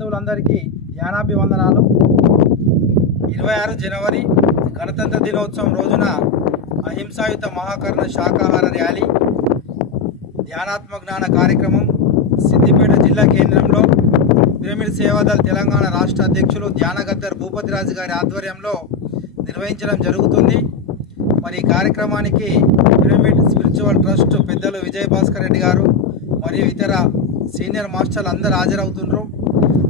బంధువులందరికీ ధ్యానాభివందనాలు ఇరవై ఆరు జనవరి గణతంత్ర దినోత్సవం రోజున అహింసాయుత మహాకరణ శాకాహార ర్యాలీ ధ్యానాత్మ జ్ఞాన కార్యక్రమం సిద్దిపేట జిల్లా కేంద్రంలో పిరమిడ్ సేవాదళ్ తెలంగాణ రాష్ట్ర అధ్యక్షులు ధ్యానగద్దర్ భూపతిరాజు గారి ఆధ్వర్యంలో నిర్వహించడం జరుగుతుంది. మరి ఈ కార్యక్రమానికి పిరమిడ్ స్పిరిచువల్ ట్రస్ట్ పెద్దలు విజయ్ భాస్కర్ రెడ్డి గారు మరియు ఇతర సీనియర్ మాస్టర్లు అందరూ హాజరవుతుండ్రు.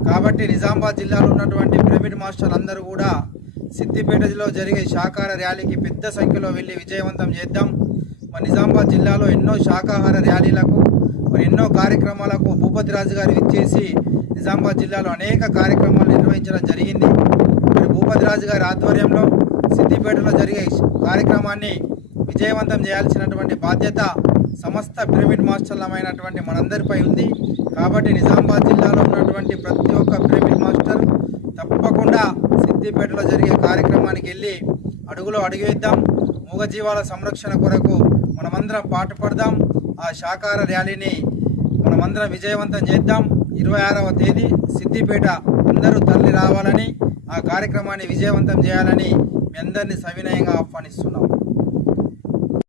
కాబట్టి నిజామాబాద్ జిల్లాలో ఉన్నటువంటి పిరమిడ్ మాస్టర్లు అందరూ కూడా సిద్దిపేటలో జరిగే శాకాహార ర్యాలీకి పెద్ద సంఖ్యలో వెళ్ళి విజయవంతం చేద్దాం. మరి నిజామాబాద్ జిల్లాలో ఎన్నో శాకాహార ర్యాలీలకు మరి ఎన్నో కార్యక్రమాలకు భూపతి రాజు గారు ఇచ్చేసి నిజామాబాద్ జిల్లాలో అనేక కార్యక్రమాలు నిర్వహించడం జరిగింది. మరి భూపతి రాజు గారి ఆధ్వర్యంలో సిద్దిపేటలో జరిగే కార్యక్రమాన్ని విజయవంతం చేయాల్సినటువంటి బాధ్యత సమస్త పిరమిడ్ మాస్టర్లమైనటువంటి మనందరిపై ఉంది. కాబట్టి నిజామాబాద్ జిల్లాలో ఉన్నటువంటి ప్రతి ఒక్క పిరమిడ్ మాస్టర్ తప్పకుండా సిద్దిపేటలో జరిగే కార్యక్రమానికి వెళ్ళి అడుగులో అడుగు వేద్దాం. మూగజీవాల సంరక్షణ కొరకు మనమందరం పాటుపడదాం ఆ శాకార ర్యాలీని మనమందరం విజయవంతం చేద్దాం. ఇరవై ఆరవ తేదీ సిద్దిపేట అందరూ తల్లి రావాలని ఆ కార్యక్రమాన్ని విజయవంతం చేయాలని మీ అందరినీ సవినయంగా ఆహ్వానిస్తున్నాం.